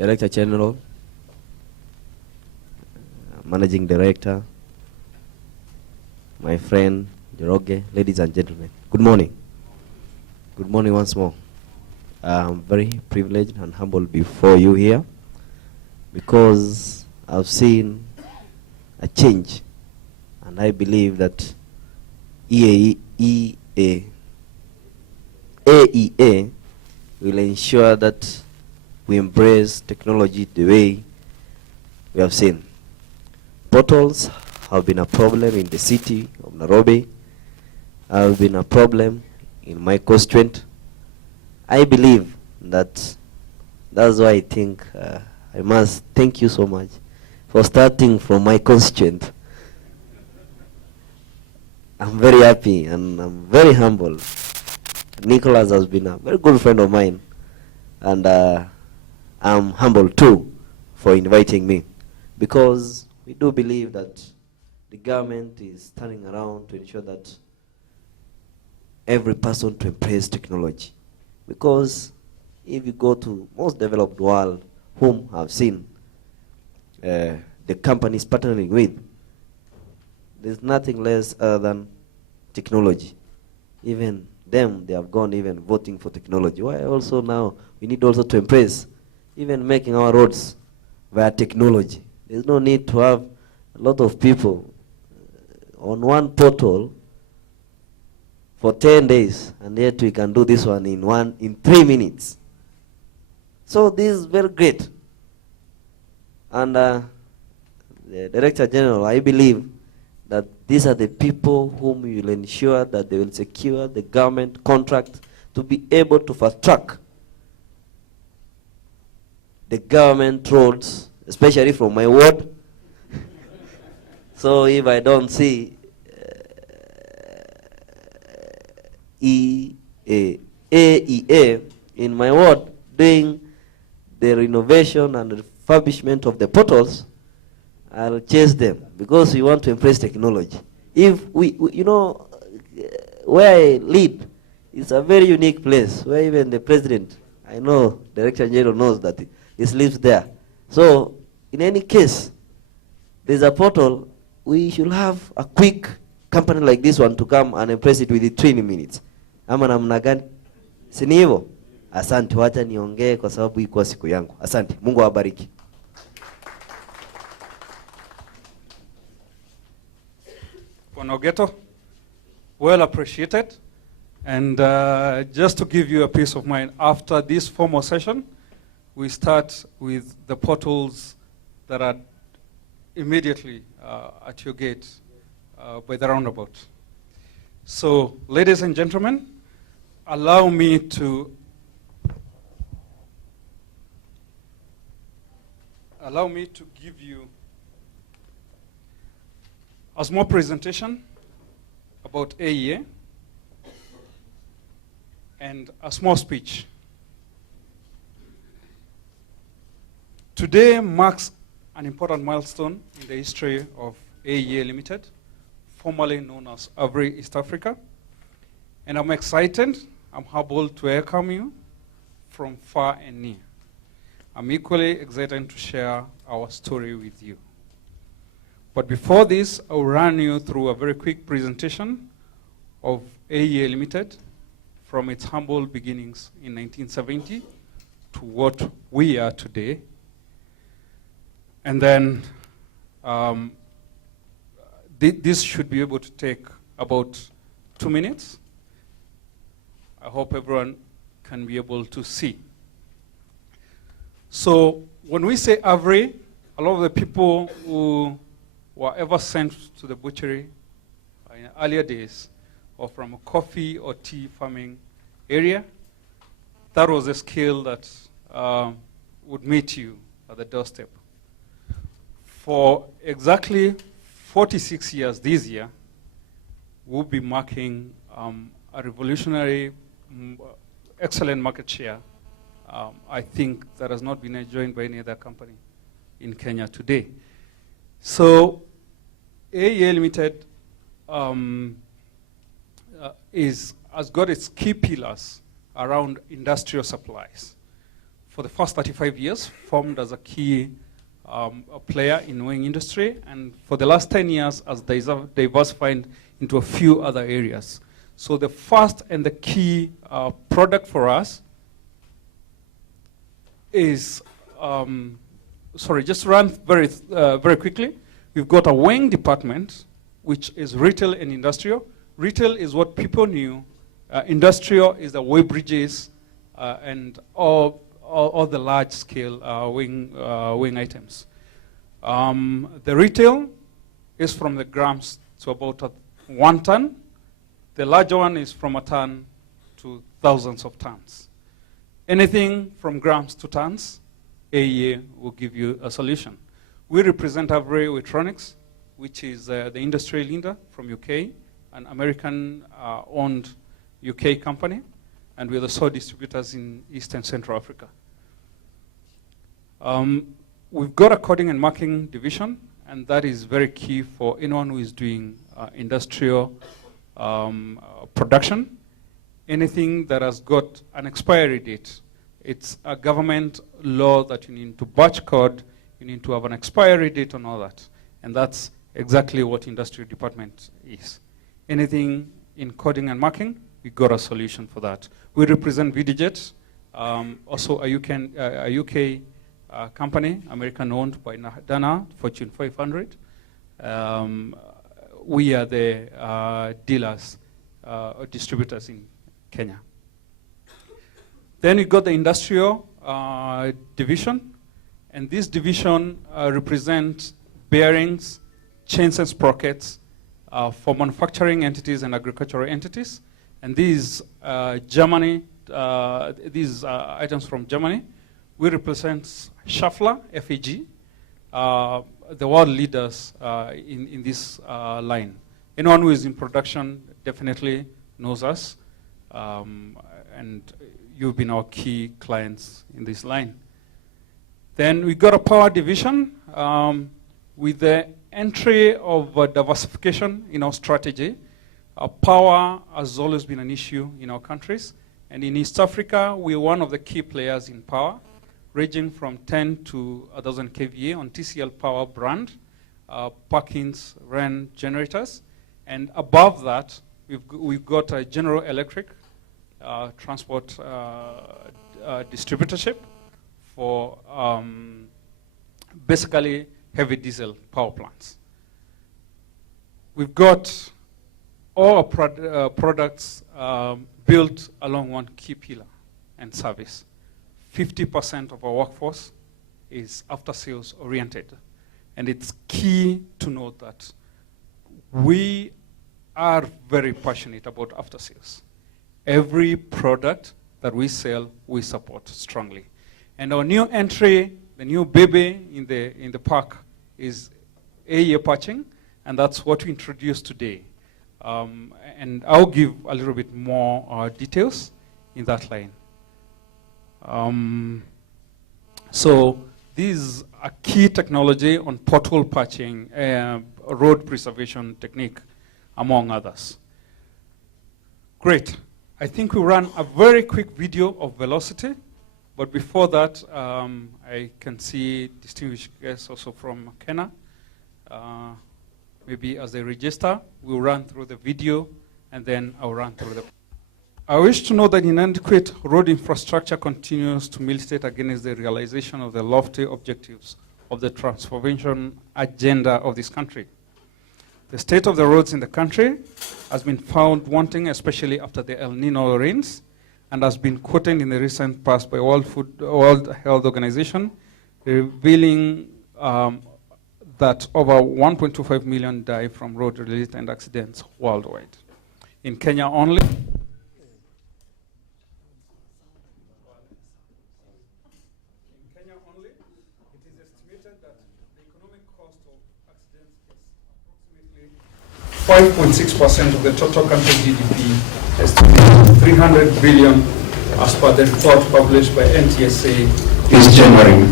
Director General, Managing Director, my friend Jeroge, ladies and gentlemen, good morning. Good morning once more. I'm very privileged and humbled before you here because I've seen a change, and I believe that AEA will ensure that we embrace technology the way we have seen. Portals have been a problem in the city of Nairobi, have been a problem in my constituent. I believe that's why I think I must thank you so much for starting from my constituent. I'm very happy and I'm very humble. Nicholas has been a very good friend of mine, and I'm humble too for inviting me, because we do believe that the government is turning around to ensure that every person to embrace technology. Because if you go to most developed world, whom I've seen the companies partnering with, there's nothing less than technology. Even them, they have gone even voting for technology. Why also now we need also to embrace even making our roads via technology. There's no need to have a lot of people on one portal for 10 days, and yet we can do this one in 3 minutes. So this is very great. And the Director General, I believe that these are the people whom you will ensure that they will secure the government contract to be able to fast track the government roads, especially from my ward. So if I don't see AEA in my ward doing the renovation and refurbishment of the portals, I'll chase them, because we want to embrace technology. If we you know, where I lead is a very unique place where even the president, I know Director General knows that he lives there. So in any case, there's a portal, we should have a quick company like this one to come and embrace it within 20 minutes. Ama namna gani? Si ni hivyo? Asante, wacha niongee kwa sababu iko siku yangu. Asante. Mungu awabariki. Ogeto, well appreciated. And just to give you a peace of mind, after this formal session, we start with the portals that are immediately at your gate by the roundabout. So, ladies and gentlemen, allow me to give you a small presentation about AEA and a small speech. Today marks an important milestone in the history of AEA Limited, formerly known as Avery East Africa. And I'm excited, I'm humbled to welcome you from far and near. I'm equally excited to share our story with you. But before this, I'll run you through a very quick presentation of AEA Limited from its humble beginnings in 1970 to what we are today. And then this should be able to take about 2 minutes. I hope everyone can be able to see. So when we say Avery, a lot of the people who were ever sent to the butchery in earlier days, or from a coffee or tea farming area, that was a skill that would meet you at the doorstep. For exactly 46 years this year, we'll be marking a revolutionary, excellent market share. I think that has not been enjoyed by any other company in Kenya today. So AEA Limited has got its key pillars around industrial supplies. for the first 35 years, formed as a key a player in weighing industry, and for the last 10 years has diversified into a few other areas. So the first and the key product for us is, sorry, just run very quickly. We've got a weighing department, which is retail and industrial. Retail is what people knew. Industrial is the weigh bridges and all the large-scale weighing items. The retail is from the grams to about 1 ton. The larger one is from a ton to thousands of tons. Anything from grams to tons, AEA will give you a solution. We represent Aea Electronics, which is the industry leader from UK, an American-owned UK company, and we're the sole distributors in East and Central Africa. We've got a coding and marking division, and that is very key for anyone who is doing industrial production. Anything that has got an expiry date, it's a government law that you need to batch code, you need to have an expiry date and all that. And that's exactly what industrial department is. Anything in coding and marking, we got a solution for that. We represent VDJet, also a UK company, American-owned by Dana, Fortune 500. We are the dealers or distributors in Kenya. Then we got the industrial division, and this division represents bearings, chains and sprockets for manufacturing entities and agricultural entities. And these these items from Germany, we represent Schaeffler, FAG, the world leaders in this line. Anyone who is in production definitely knows us, and you've been our key clients in this line. Then we got a power division with the entry of diversification in our strategy. Power has always been an issue in our countries, and in East Africa, we're one of the key players in power, ranging from 10 to 1,000 kVA on TCL Power brand, Perkins REN generators, and above that, we've got a General Electric transport distributorship for basically heavy diesel power plants. We've got all our products built along one key pillar and service. 50% of our workforce is after-sales oriented. And it's key to note that we are very passionate about after-sales. Every product that we sell, we support strongly. And our new entry, the new baby in the park, is Aea Patching, and that's what we introduced today. And I'll give a little bit more details in that line. So this is a key technology on pothole patching, road preservation technique, among others. Great. I think we ran a very quick video of velocity, but before that, I can see distinguished guests also from Kenya. Maybe as they register, we'll run through the video, and then I'll run through the... I wish to know that inadequate road infrastructure continues to militate against the realization of the lofty objectives of the transformation agenda of this country. The state of the roads in the country has been found wanting, especially after the El Nino rains, and has been quoted in the recent past by World Health Organization, revealing that over 1.25 million die from road-related accidents worldwide. In Kenya only, it is estimated that the economic cost of accidents is approximately 5.6% of the total country GDP, estimated 300 billion, as per the report published by NTSA this January.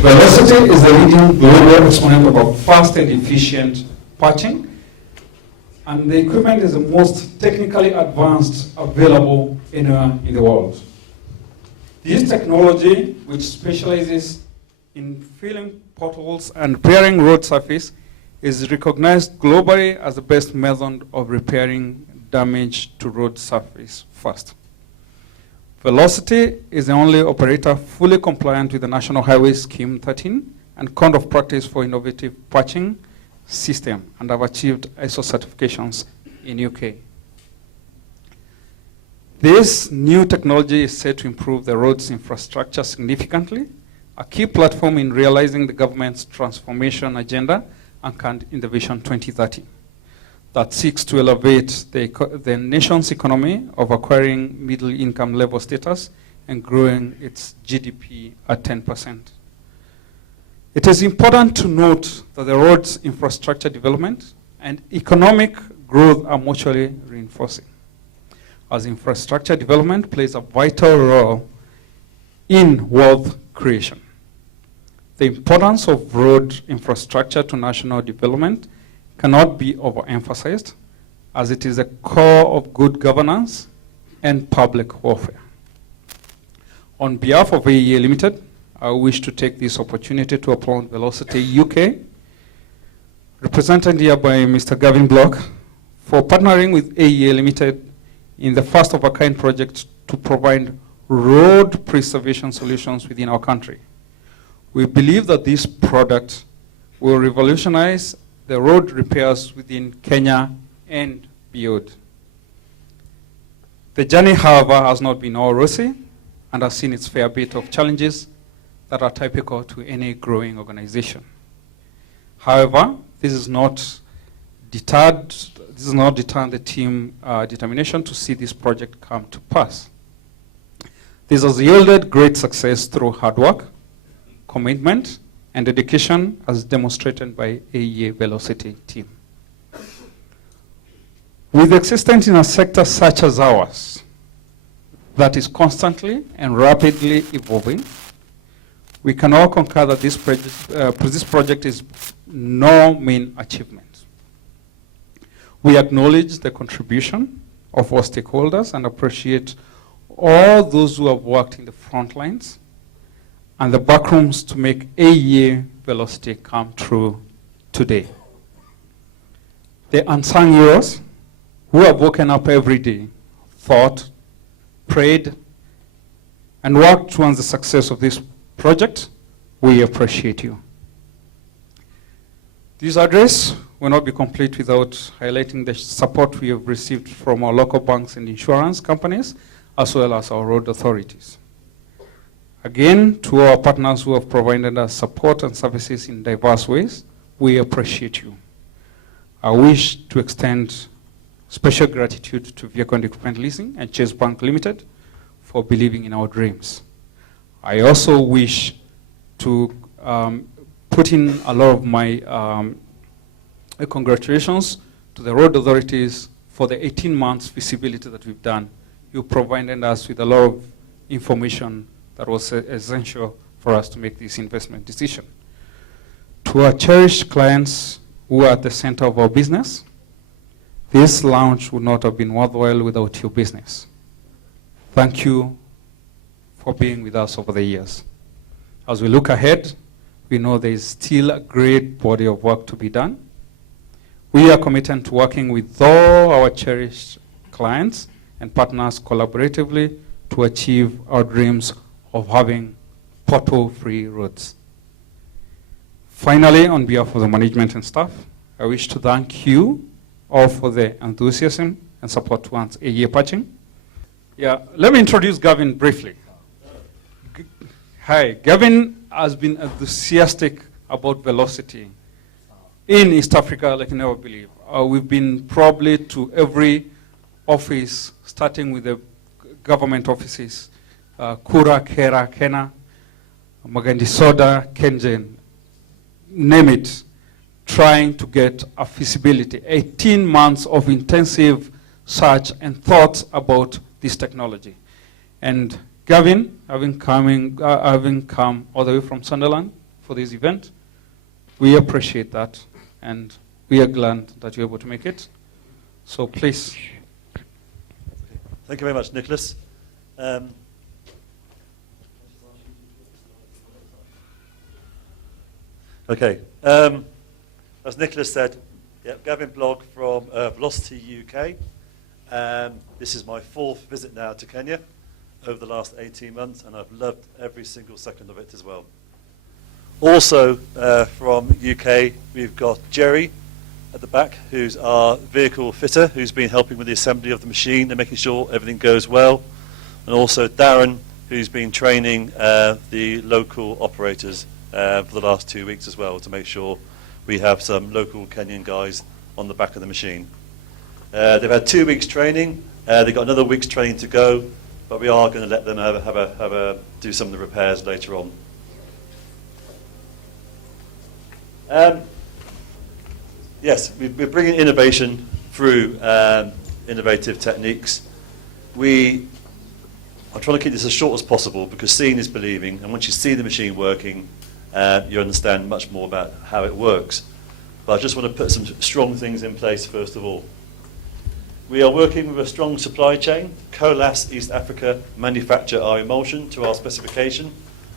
Velocity is the leading global exponent of a fast and efficient patching, and the equipment is the most technically advanced available anywhere in the world. This technology, which specializes in filling potholes and repairing road surface, is recognized globally as the best method of repairing damage to road surface first. Velocity is the only operator fully compliant with the National Highway Scheme 13 and Code of Practice for Innovative Patching System, and have achieved ISO certifications in UK. This new technology is set to improve the road's infrastructure significantly, a key platform in realizing the government's transformation agenda anchored in the Vision 2030 that seeks to elevate the nation's economy of acquiring middle income level status and growing its GDP at 10%. It is important to note that the road's infrastructure development and economic growth are mutually reinforcing, as infrastructure development plays a vital role in wealth creation. The importance of road infrastructure to national development cannot be overemphasized, as it is the core of good governance and public welfare. On behalf of Aea Limited, I wish to take this opportunity to applaud Velocity UK, represented here by Mr. Gavin Block, for partnering with Aea Limited in the first-of-a-kind project to provide road preservation solutions within our country. We believe that this product will revolutionize the road repairs within Kenya and beyond. The journey, however, has not been all rosy and has seen its fair bit of challenges that are typical to any growing organization. However, this is not deterred the team's determination to see this project come to pass. This has yielded great success through hard work, commitment, and dedication, as demonstrated by Aea Velocity team. With existence in a sector such as ours, that is constantly and rapidly evolving, we can all concur that this project is no mean achievement. We acknowledge the contribution of our stakeholders and appreciate all those who have worked in the front lines and the backrooms to make Aea Velocity come true today. The unsung heroes who have woken up every day, thought, prayed, and worked towards the success of this project, we appreciate you. This address will not be complete without highlighting the support we have received from our local banks and insurance companies, as well as our road authorities. Again, to our partners who have provided us support and services in diverse ways, we appreciate you. I wish to extend special gratitude to Vehicle and Equipment Leasing and Chase Bank Limited for believing in our dreams. I also wish to put in a lot of my congratulations to the road authorities for the 18 months feasibility that we've done. You provided us with a lot of information that was essential for us to make this investment decision. To our cherished clients who are at the center of our business, this launch would not have been worthwhile without your business. Thank you for being with us over the years. As we look ahead, we know there is still a great body of work to be done. We are committed to working with all our cherished clients and partners collaboratively to achieve our dreams of having pothole-free roads. Finally, on behalf of the management and staff, I wish to thank you all for the enthusiasm and support towards Aea Patching. Yeah, let me introduce Gavin briefly. Hi, Gavin has been enthusiastic about Velocity in East Africa like you never believe. We've been probably to every office, starting with the government offices, Kura, Kera, Kena, Magandi Soda, Kenjen, name it, trying to get a feasibility. 18 months of intensive search and thoughts about this technology. And Gavin, having come all the way from Sunderland for this event, we appreciate that, and we are glad that you're able to make it. So please. Thank you very much, Nicholas. Okay. As Nicholas said, Gavin Blogg from Velocity UK. This is my 4th visit now to Kenya over the last 18 months, and I've loved every single second of it as well. Also from UK, we've got Jerry at the back, who's our vehicle fitter, who's been helping with the assembly of the machine and making sure everything goes well. And also Darren, who's been training the local operators for the last 2 weeks as well, to make sure we have some local Kenyan guys on the back of the machine. They've had 2 weeks training. They've got another week's training to go, but we are going to let them do some of the repairs later on. Yes, we're bringing innovation through innovative techniques. I'm trying to keep this as short as possible because seeing is believing, and once you see the machine working, you understand much more about how it works. But I just want to put some strong things in place first of all. We are working with a strong supply chain. Colas East Africa manufacture our emulsion to our specification,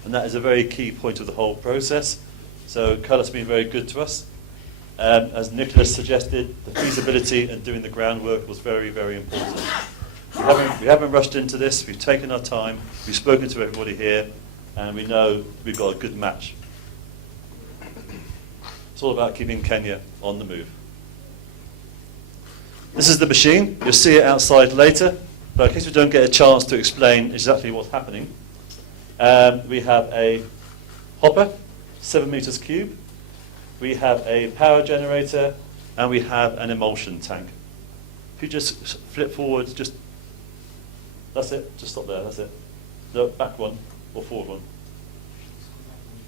and that is a very key point of the whole process. So Colas has been very good to us. As Nicholas suggested, the feasibility and doing the groundwork was very, very important. We haven't rushed into this. We've taken our time. We've spoken to everybody here, and we know we've got a good match. It's all about keeping Kenya on the move. This is the machine. You'll see it outside later, but in case we don't get a chance to explain exactly what's happening, we have a hopper, 7 meters cube. We have a power generator, and we have an emulsion tank. If you just flip forward, that's it, just stop there, that's it. The back one, or forward one.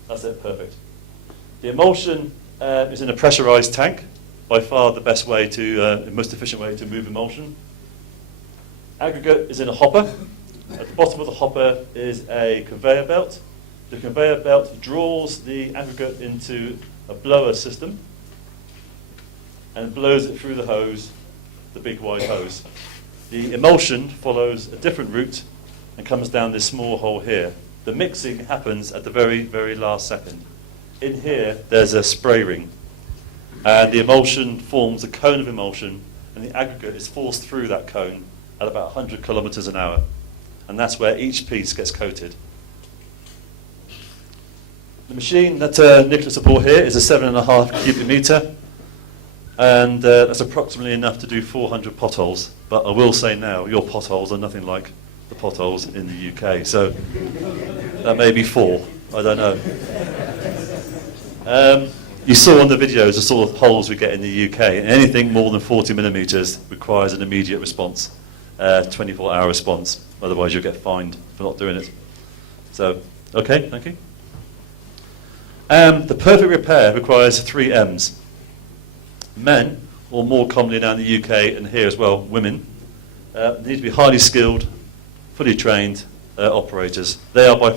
That's it, perfect. The emulsion is in a pressurized tank, by far the best way the most efficient way to move emulsion. Aggregate is in a hopper. At the bottom of the hopper is a conveyor belt. The conveyor belt draws the aggregate into a blower system and blows it through the hose, the big wide hose. The emulsion follows a different route and comes down this small hole here. The mixing happens at the very, very last second. In here, there's a spray ring. And the emulsion forms a cone of emulsion, and the aggregate is forced through that cone at about 100 kilometers an hour. And that's where each piece gets coated. The machine that Nicholas bought here is a 7.5 cubic meter, and that's approximately enough to do 400 potholes. But I will say now, your potholes are nothing like the potholes in the UK, so that may be 4, I don't know. You saw on the videos the sort of holes we get in the UK, and anything more than 40 millimeters requires an immediate response, 24-hour response, otherwise you'll get fined for not doing it. So, okay, thank you. The perfect repair requires 3 M's. Men, or more commonly now in the UK and here as well, women, need to be highly skilled, fully trained operators. They are by